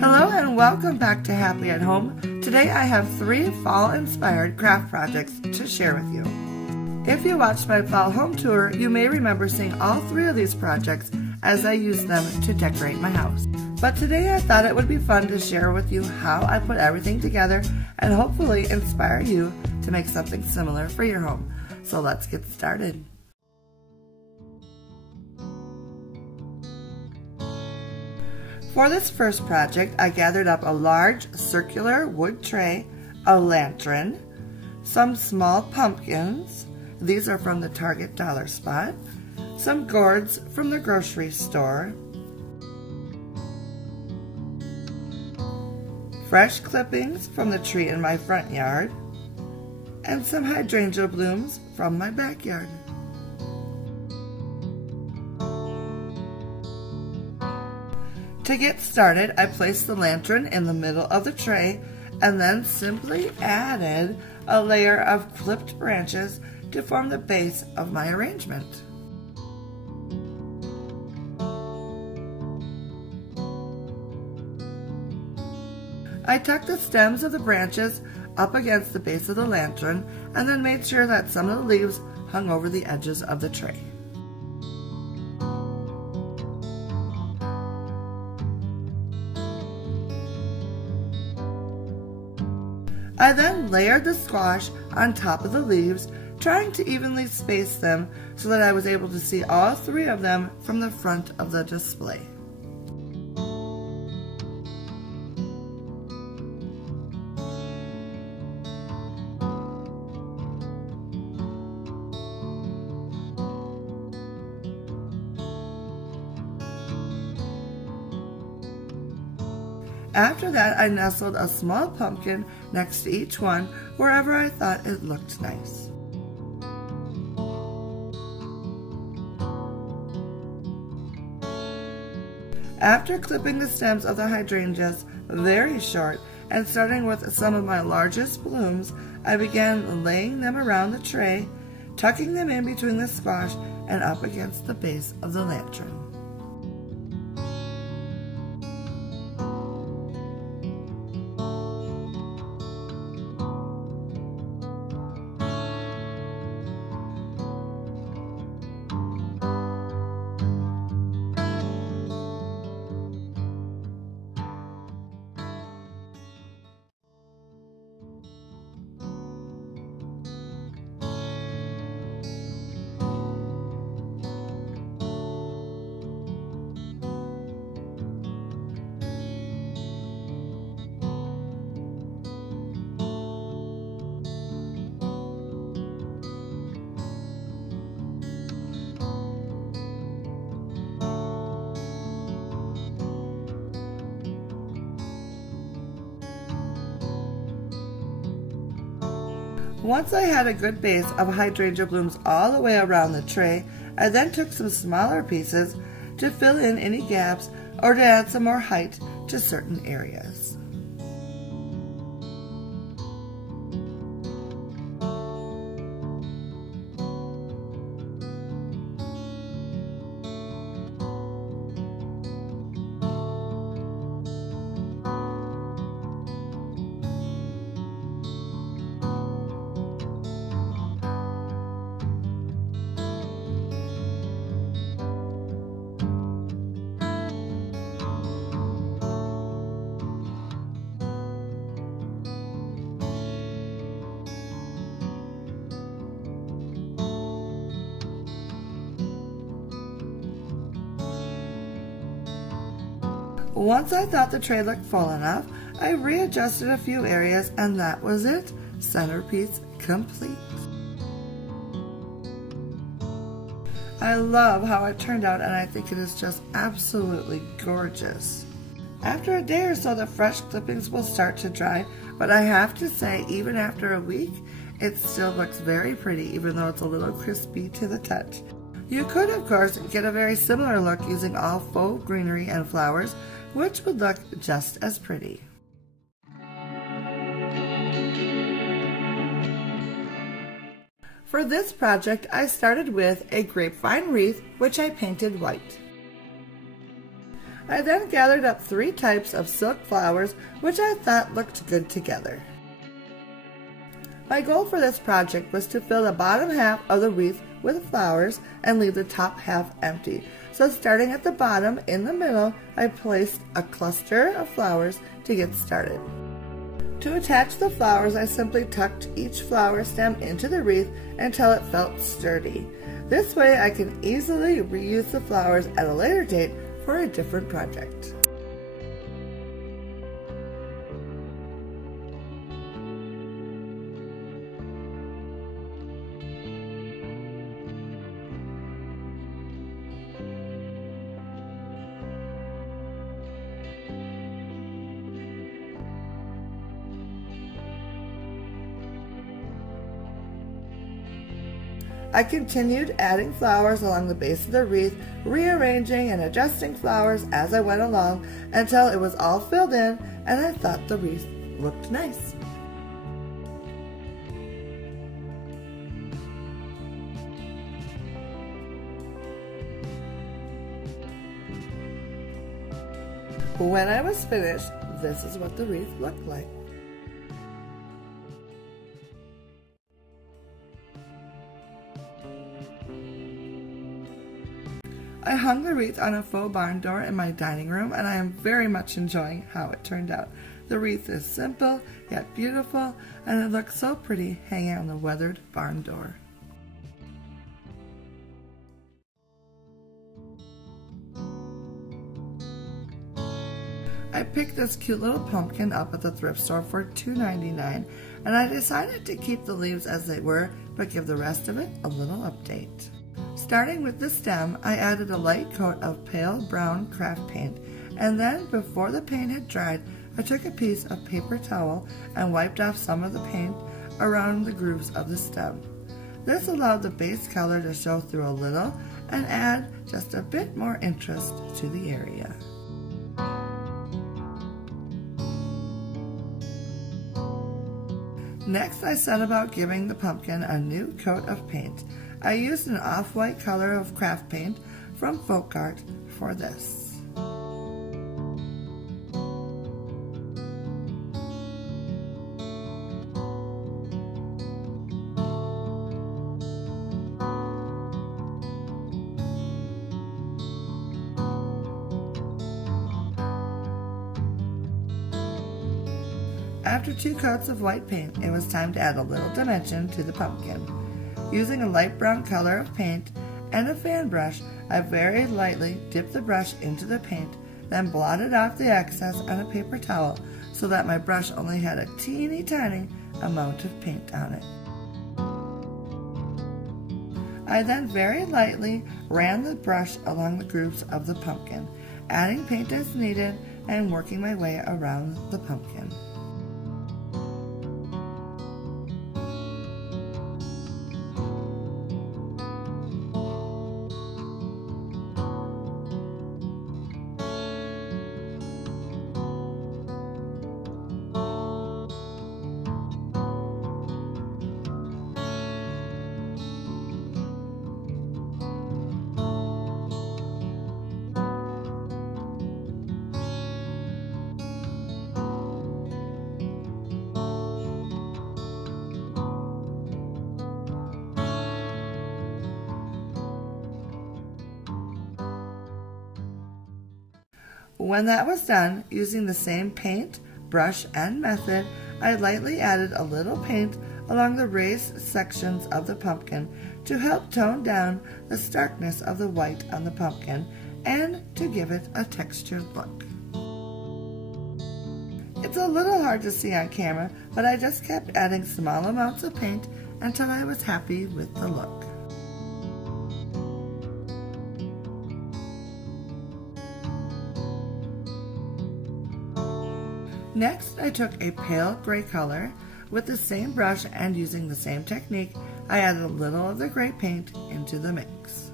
Hello and welcome back to Happily at Home. Today I have 3 fall-inspired craft projects to share with you. If you watched my fall home tour, you may remember seeing all 3 of these projects as I used them to decorate my house. But today I thought it would be fun to share with you how I put everything together and hopefully inspire you to make something similar for your home. So let's get started. For this first project, I gathered up a large circular wood tray, a lantern, some small pumpkins, these are from the Target Dollar Spot, some gourds from the grocery store, fresh clippings from the tree in my front yard, and some hydrangea blooms from my backyard. To get started, I placed the lantern in the middle of the tray and then simply added a layer of clipped branches to form the base of my arrangement. I tucked the stems of the branches up against the base of the lantern and then made sure that some of the leaves hung over the edges of the tray. I then layered the squash on top of the leaves, trying to evenly space them so that I was able to see all 3 of them from the front of the display. After that, I nestled a small pumpkin next to each one wherever I thought it looked nice. After clipping the stems of the hydrangeas very short and starting with some of my largest blooms, I began laying them around the tray, tucking them in between the squash and up against the base of the lantern. Once I had a good base of hydrangea blooms all the way around the tray, I then took some smaller pieces to fill in any gaps or to add some more height to certain areas. Once I thought the tray looked full enough, I readjusted a few areas and that was it. Centerpiece complete. I love how it turned out and I think it is just absolutely gorgeous. After a day or so, the fresh clippings will start to dry, but I have to say, even after a week, it still looks very pretty, even though it's a little crispy to the touch. You could, of course, get a very similar look using all faux greenery and flowers, which would look just as pretty. For this project, I started with a grapevine wreath, which I painted white. I then gathered up 3 types of silk flowers which I thought looked good together. My goal for this project was to fill the bottom half of the wreath with flowers and leave the top half empty. So starting at the bottom, in the middle, I placed a cluster of flowers to get started. To attach the flowers, I simply tucked each flower stem into the wreath until it felt sturdy. This way I can easily reuse the flowers at a later date for a different project. I continued adding flowers along the base of the wreath, rearranging and adjusting flowers as I went along until it was all filled in and I thought the wreath looked nice. When I was finished, this is what the wreath looked like. I hung the wreath on a faux barn door in my dining room and I am very much enjoying how it turned out. The wreath is simple yet beautiful and it looks so pretty hanging on the weathered barn door. I picked this cute little pumpkin up at the thrift store for $2.99 and I decided to keep the leaves as they were but give the rest of it a little update. Starting with the stem, I added a light coat of pale brown craft paint, and then before the paint had dried, I took a piece of paper towel and wiped off some of the paint around the grooves of the stem. This allowed the base color to show through a little and add just a bit more interest to the area. Next, I set about giving the pumpkin a new coat of paint. I used an off-white color of craft paint from Folk Art for this. After 2 coats of white paint, it was time to add a little dimension to the pumpkin. Using a light brown color of paint and a fan brush, I very lightly dipped the brush into the paint, then blotted off the excess on a paper towel so that my brush only had a teeny tiny amount of paint on it. I then very lightly ran the brush along the grooves of the pumpkin, adding paint as needed and working my way around the pumpkin. When that was done, using the same paint, brush, and method, I lightly added a little paint along the raised sections of the pumpkin to help tone down the starkness of the white on the pumpkin and to give it a textured look. It's a little hard to see on camera, but I just kept adding small amounts of paint until I was happy with the look. Next, I took a pale gray color with the same brush and using the same technique, I added a little of the gray paint into the mix.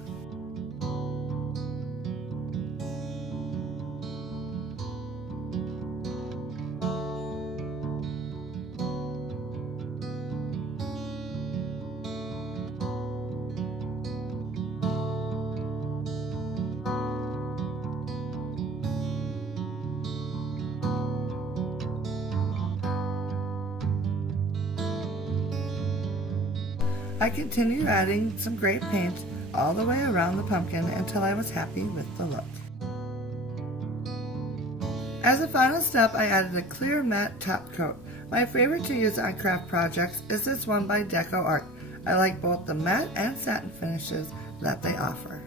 I continued adding some gray paint all the way around the pumpkin until I was happy with the look. As a final step, I added a clear matte top coat. My favorite to use on craft projects is this one by Deco Art. I like both the matte and satin finishes that they offer.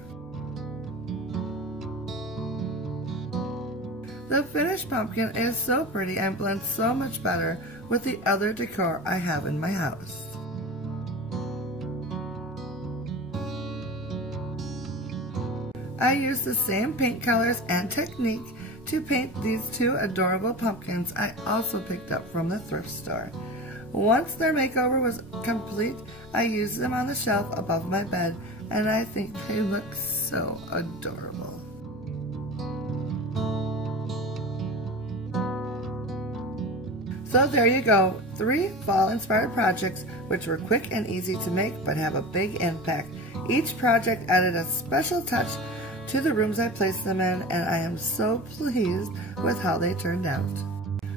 The finished pumpkin is so pretty and blends so much better with the other decor I have in my house. I used the same paint colors and technique to paint these two adorable pumpkins I also picked up from the thrift store. Once their makeover was complete, I used them on the shelf above my bed, and I think they look so adorable. So there you go, 3 fall-inspired projects which were quick and easy to make but have a big impact. Each project added a special touch to the rooms I placed them in, and I am so pleased with how they turned out.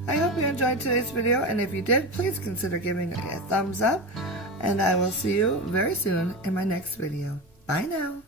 I hope you enjoyed today's video, and if you did, please consider giving it a thumbs up, and I will see you very soon in my next video. Bye now.